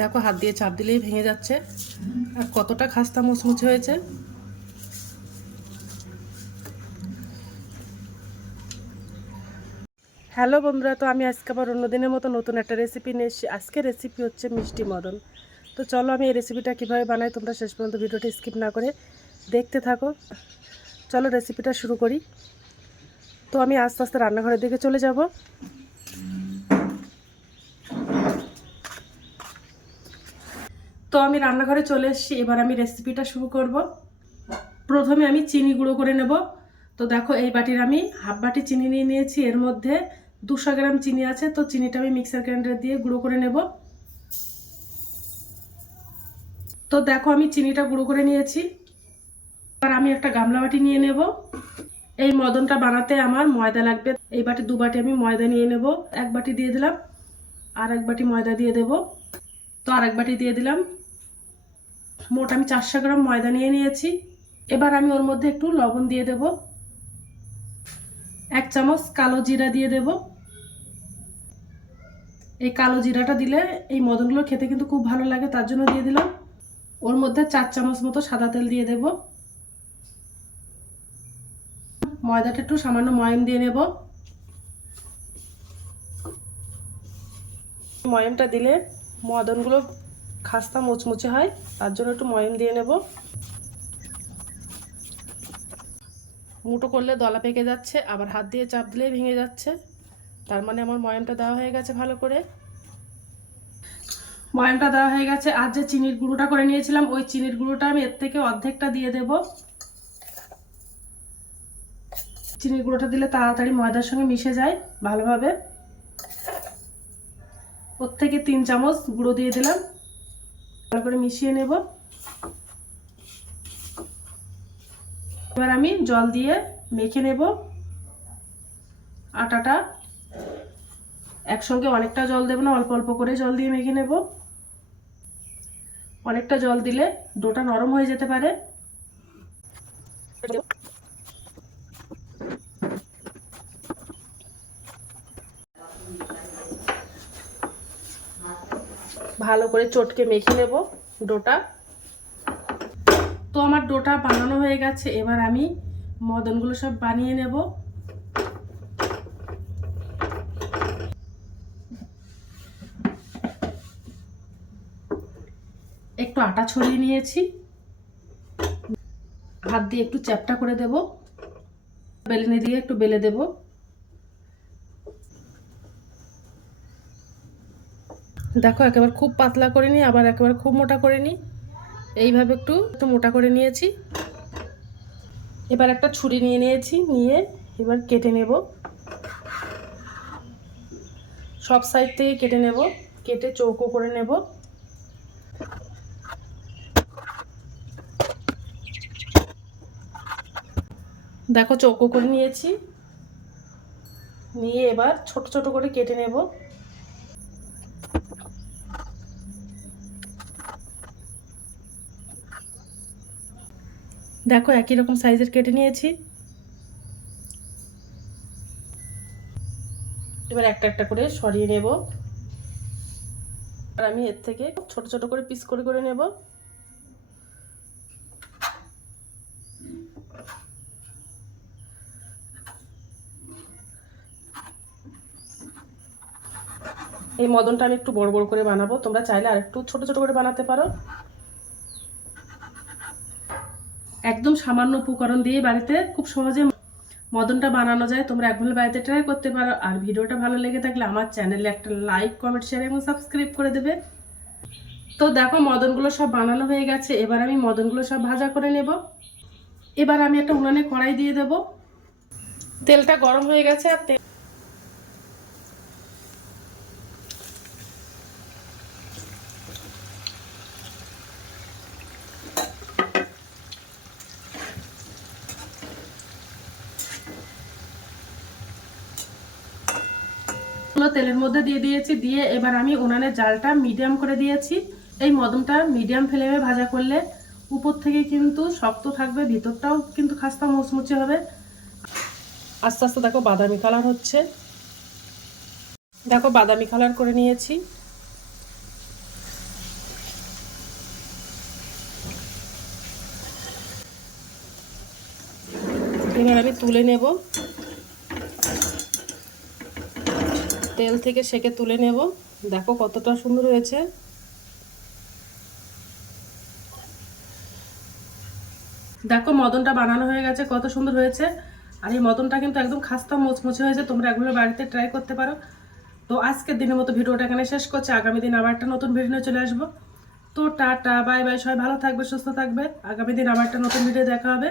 দেখো, হাত দিয়ে চাপ দিলেই ভেঙে যাচ্ছে। আর কতটা খাস্তা মুচমুচে হয়েছে। হ্যালো বন্ধুরা, তো আমি আজকে আবার অন্য দিনের মতো নতুন একটা রেসিপি নিয়ে এসেছি। আজকে রেসিপি হচ্ছে মিষ্টি মদন। তো চলো, আমি এই রেসিপিটা কীভাবে বানাই তোমরা শেষ পর্যন্ত ভিডিওটি স্কিপ না করে দেখতে থাকো। চলো রেসিপিটা শুরু করি। তো আমি আস্তে আস্তে রান্নাঘরের দিকে চলে যাব। তো আমি রান্নাঘরে চলে এসেছি, এবার আমি রেসিপিটা শুরু করব। প্রথমে আমি চিনি গুঁড়ো করে নেব। তো দেখো, এই বাটির আমি হাফ বাটি চিনি নিয়ে নিয়েছি। এর মধ্যে দুশো গ্রাম চিনি আছে, তো চিনিটা আমি মিক্সার গ্রাইন্ডার দিয়ে গুঁড়ো করে নেব। তো দেখো, আমি চিনিটা গুঁড়ো করে নিয়েছি। এবার আমি একটা গামলা বাটি নিয়ে নেব। এই মদনটা বানাতে আমার ময়দা লাগবে। এই বাটি দু বাটি আমি ময়দা নিয়ে নেব। এক বাটি দিয়ে দিলাম, আর এক বাটি ময়দা দিয়ে দেব। তো আর এক বাটি দিয়ে দিলাম। মোট আমি চারশো গ্রাম ময়দা নিয়ে নিয়েছি। এবার আমি ওর মধ্যে একটু লবণ দিয়ে দেব। এক চামচ কালো জিরা দিয়ে দেব। এই কালো জিরাটা দিলে এই মদনগুলো খেতে কিন্তু খুব ভালো লাগে, তার জন্য দিয়ে দিলাম। ওর মধ্যে চার চামচ মতো সাদা তেল দিয়ে দেব। ময়দাটা একটু সামান্য ময়ম দিয়ে নেব। ময়মটা দিলে মদনগুলো খাস্তা মুচমুচে হয়, তার জন্য একটু ময়ম দিয়ে নেব। মুটো করলে দলা পেকে যাচ্ছে, আবার হাত দিয়ে চাপ দিলেই ভেঙে যাচ্ছে। তার মানে আমার ময়মটা দেওয়া হয়ে গেছে ভালো করে। ময়মটা দেওয়া হয়ে গেছে। আর যে চিনির গুঁড়োটা করে নিয়েছিলাম, ওই চিনির গুঁড়োটা আমি এর থেকে অর্ধেকটা দিয়ে দেব। চিনির গুঁড়োটা দিলে তাড়াতাড়ি ময়দার সঙ্গে মিশে যায় ভালোভাবে। ওর থেকে তিন চামচ গুঁড়ো দিয়ে দিলাম। ভালো করে মিশিয়ে নেব। এবার আমি জল দিয়ে মেখে নেব। আটাটা একসঙ্গে অনেকটা জল দেবো না, অল্প অল্প করে জল দিয়ে মেখে নেব। অনেকটা জল দিলে ডোটা নরম হয়ে যেতে পারে। ভালো করে চটকে মেখে নেব ডোটা। তো আমার ডোটা বানানো হয়ে গেছে, এবার আমি মদনগুলো সব বানিয়ে নেব। একটু আটা ছড়িয়ে নিয়েছি। হাত দিয়ে একটু চ্যাপটা করে দেব। বেলনি দিয়ে একটু বেলে দেব। দেখো, একেবারে খুব পাতলা করে নিই আবার একেবারে খুব মোটা করে নিই। এইভাবে একটু একটু মোটা করে নিয়েছি। এবার একটা ছুরি নিয়ে নিয়েছি, নিয়ে এবার কেটে নেব। সব সাইড থেকে কেটে নেব, কেটে চৌকো করে নেব। দেখো, চৌকো করে নিয়েছি। নিয়ে এবার ছোট ছোট করে কেটে নেব। দেখো একই রকম সাইজের কেটে নিয়েছি। এবার একটা একটা করে সরিয়ে নেব। আর আমি এর থেকে ছোট ছোট করে পিস করে করে নেব। এই মদনটা আমি একটু বড় বড় করে বানাবো। তোমরা চাইলে আর একটু ছোট ছোট করে বানাতে পারো। একদম সামান্য উপকরণ দিয়ে বাড়িতে খুব সহজে মদনটা বানানো যায়। তোমরা একবার বাড়িতে ট্রাই করতে পারো। আর ভিডিওটা ভালো লেগে থাকলে আমার চ্যানেলে একটা লাইক কমেন্ট শেয়ার এবং সাবস্ক্রাইব করে দেবে। তো দেখো, মদনগুলো সব বানানো হয়ে গেছে। এবার আমি মদনগুলো সব ভাজা করে নেব। এবার আমি একটা উনানে কড়াই দিয়ে দেব। তেলটা গরম হয়ে গেছে আর তেল মাছগুলো তেলের মধ্যে দিয়ে দিয়েছি, দিয়ে এবার আমি উনানের জালটা মিডিয়াম করে দিয়েছি। এই মদমটা মিডিয়াম ফ্লেমে ভাজা করলে উপর থেকে কিন্তু শক্ত থাকবে, ভিতরটাও কিন্তু খাস্তা মুচমুচে হবে। আস্তে আস্তে দেখো বাদামি কালার হচ্ছে। দেখো বাদামি কালার করে নিয়েছি। এবার আমি তুলে নেব। তেল থেকে সেকে তুলে নেব। দেখো কতটা সুন্দর হয়েছে। দেখো মদনটা বানানো হয়ে গেছে, কত সুন্দর হয়েছে। আর এই মদনটা কিন্তু একদম খাস্তা মোচমোচে হয়েছে, তোমরা এগুলো বাড়িতে ট্রাই করতে পারো। তো আজকের দিনের মতো ভিডিওটা এখানে শেষ করছি। আগামী দিন আবার একটা নতুন ভিডিও নিয়ে চলে আসব। তো টাটা বাই বাই সবাই ভালো থাকবে, সুস্থ থাকবে। আগামী দিন আবার একটা নতুন ভিডিও দেখা হবে।